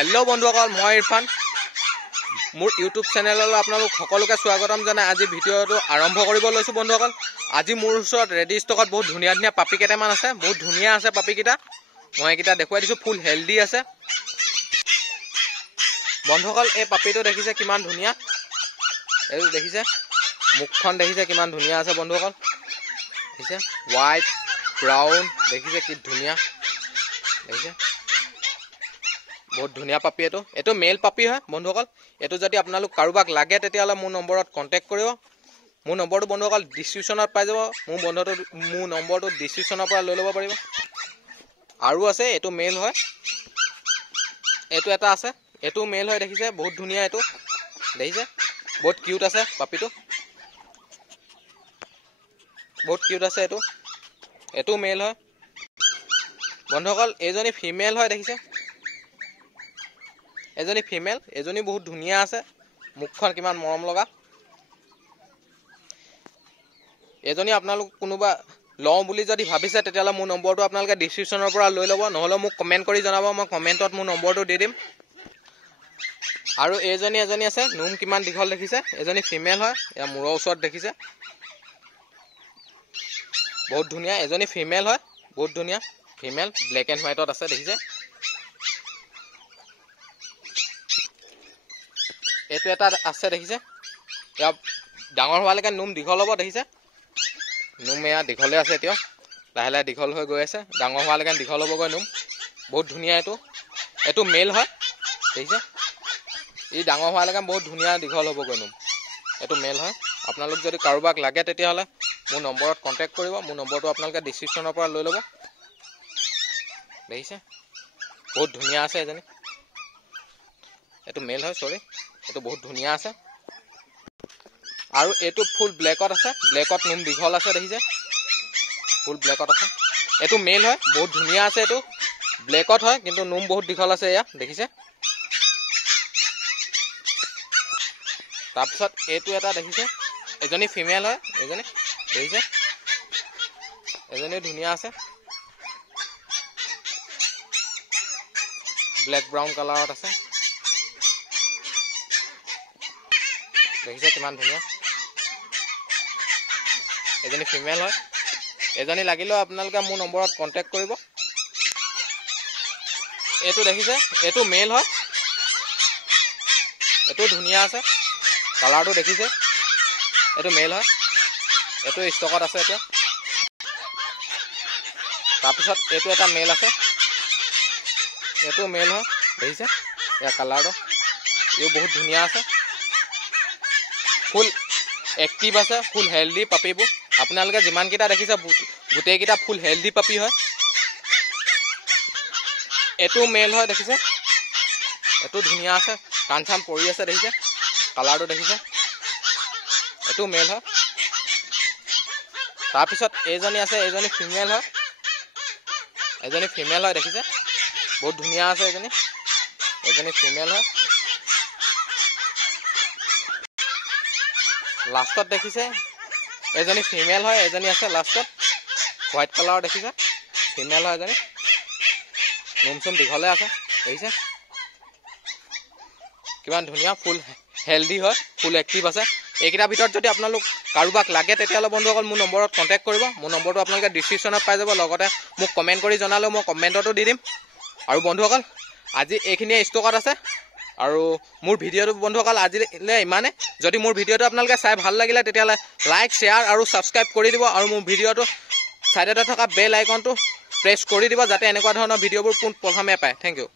hello बंधुসকল মই ইৰফান মোৰ YouTube চেনেললৈ আপোনালোক সকলোকে স্বাগতম জনাই আজি ভিডিওটো আৰম্ভ কৰিব লৈছো বন্ধুসকল আজি মোৰ ওচৰত ৰেডি ষ্টকত বহুত ধুনিয়া ধুনিয়া পাপি কেটামান আছে বহুত ধুনিয়া আছে পাপি কিটা মই কিটা দেখুৱাই দিছো ফুল হেলদি আছে বন্ধুসকল এই পাপিটো দেখিছে কিমান ধুনিয়া এই দেখিছে মুখখন দেখিছে কিমান ধুনিয়া আছে বন্ধুসকল দেখিছে হোৱাইট ব্ৰাউন দেখিছে কি ধুনিয়া দেখিছে बहुत धुनिया पापी एतो मेल पापी है बंधुসকল एतो जदि आपनालोक कारुबाक लागे तेतियाले मोर नम्बरत कन्टेक्ट करियो मोर नम्बरটো बंधुসকল डिस्क्रिप्शনত पाइ যাব मोर नम्बरটো डिस्क्रिप्शনৰ পৰা লৈ লব পাৰিব আৰু আছে एतो मेल হয় एतो এটা আছে एतो मेल হয় দেখিছে বহুত ধুনিয়া एतो দেখিছে বহুত কিউট আছে পাপিটো बहुत কিউট আছে एतो मेल হয় बंधुসকল এজনী ফিমেল হয় দেখিছে एजनी फीमेल एजनी बहुत धुनिया আছে मुखখন কিমান মৰম লগা एजनी আপোনালোক কোনোবা লও বুলি যদি ভাবিছে তেতিয়ালে মোৰ নম্বৰটো আপোনালোকে ডেসক্ৰিপচনৰ পৰা লৈ লব নহলে মোক কমেন্ট কৰি জনাব মই কমেন্টত মোৰ নম্বৰটো দি দিম আৰু এজনী আছে নুম কিমান দীঘল দেখিছে এজনী ফিমেল হয় या মুৰৰ ওচৰত দেখিছে বহুত ধুনিয়া এজনী ফিমেল হয় বহুত ধুনিয়া ফিমেল ব্ল্যাক এন্ড হোৱাইটত আছে দেখিছে एतो এটা আছে দেখিছে ইয়া ডাঙৰ হোৱালৈকে নুম দীঘল হ'ব দেখিছে নুম ইয়া দীঘলে আছে এতিয়া লাহে লাহে দীঘল হৈ গৈ আছে ডাঙৰ হোৱালৈকে দীঘল হ'ব গৈ নুম বহুত ধুনিয়া এটো মেল হয় দেখিছে ই ডাঙৰ হোৱালৈকে বহুত ধুনিয়া দীঘল হ'ব গৈ নুম এটো মেল হয় আপোনালোক যদি কাৰোবাক লাগে তেতিয়াহলে মোৰ নম্বৰত কন্টেক্ট কৰিব মোৰ নম্বৰটো আপোনালোকে ডেসক্ৰিপচনৰ পৰা লৈ ল'ব দেখিছে বহুত ধুনিয়া আছে এজনী এটো মেল হয় সৰি एतो बहुत धुनिया আছে আৰু এটো ফুল ব্ল্যাকত আছে ব্ল্যাকত নুম দীঘল আছে দেখিছে ফুল ব্ল্যাকত আছে এটো মেল হয় বহুত ধুনিয়া আছে এটো ব্ল্যাকত হয় কিন্তু নুম বহুত দীঘল আছে ইয়া দেখিছে তাৰপিছত এটো এটা দেখিছে এজনী ফিমেল হয় এজনী দেখিছে এজনী ধুনিয়া আছে ব্ল্যাক ব্রাউন কালাৰত আছে দেখিছে কিমান ধুনিয়া এজনী ফিমেল হয় এজনী লাগিলেও আপোনালোকে মোৰ নম্বৰত কন্টেক্ট কৰিব এটো দেখিছে এটো মেল হয় এটো ধুনিয়া আছে কালাৰটো দেখিছে এটো মেল হয় এটো ষ্টকত আছে এতিয়া তাৰপিছত এটো এটা মেল আছে এটো মেল হয় দেখিছে ইয়া কালাৰটো ইও বহুত ধুনিয়া আছে ফুল एक्टिव আছে ফুল হেলদি পাপিবো আপোনালোকে যিমান কিটা দেখিছে গুটেই কিটা ফুল হেলদি পাপি হয় এটো মেল হয় দেখিছে এটো ধুনিয়া আছে কানচাম পৰি আছে দেখিছে কালাৰটো দেখিছে এটো মেল হয় তাৰপিছত এজনী আছে এজনী ফিমেল হয় দেখিছে বহুত ধুনিয়া আছে এজনী ফিমেল হয় लास्टत देखिसे एजनी फीमेल है एजनी আছে लास्टत व्हाइट कलर देखिसे फीमेल है एजनी नुमसुम दिखले আছে দেখিছে কিমান ধুনিয়া ফুল হেলদি হয় ফুল एक्टिव আছে এইকিটা ভিতৰত যদি আপোনালোক কাৰোবাক লাগে তেতিয়ালে বন্ধুসকল মোৰ নম্বৰত কন্টেক্ট কৰিব মোৰ নম্বৰটো আপোনালোকে ডেসক্ৰিপচনত পাই যাব লগতে মোক কমেন্ট কৰি জনালে মই কমেন্টটো দি দিম আৰু বন্ধুসকল আজি এইখিনি ষ্টকত আছে আৰু মোৰ ভিডিওটো বন্ধুসকল আজিলে ইমানে যদি মোৰ ভিডিওটো আপোনালোকে চাই ভাল লাগিলে তেতিয়ালে লাইক শেয়াৰ আৰু সাবস্ক্ৰাইব কৰি দিব আৰু মোৰ ভিডিওটো সাইডতে থকা বেল আইকনটো প্ৰেছ কৰি দিব যাতে এনেকুৱা ধৰণৰ ভিডিওবোৰ পোন প্ৰথমে পায় থ্যাংক ইউ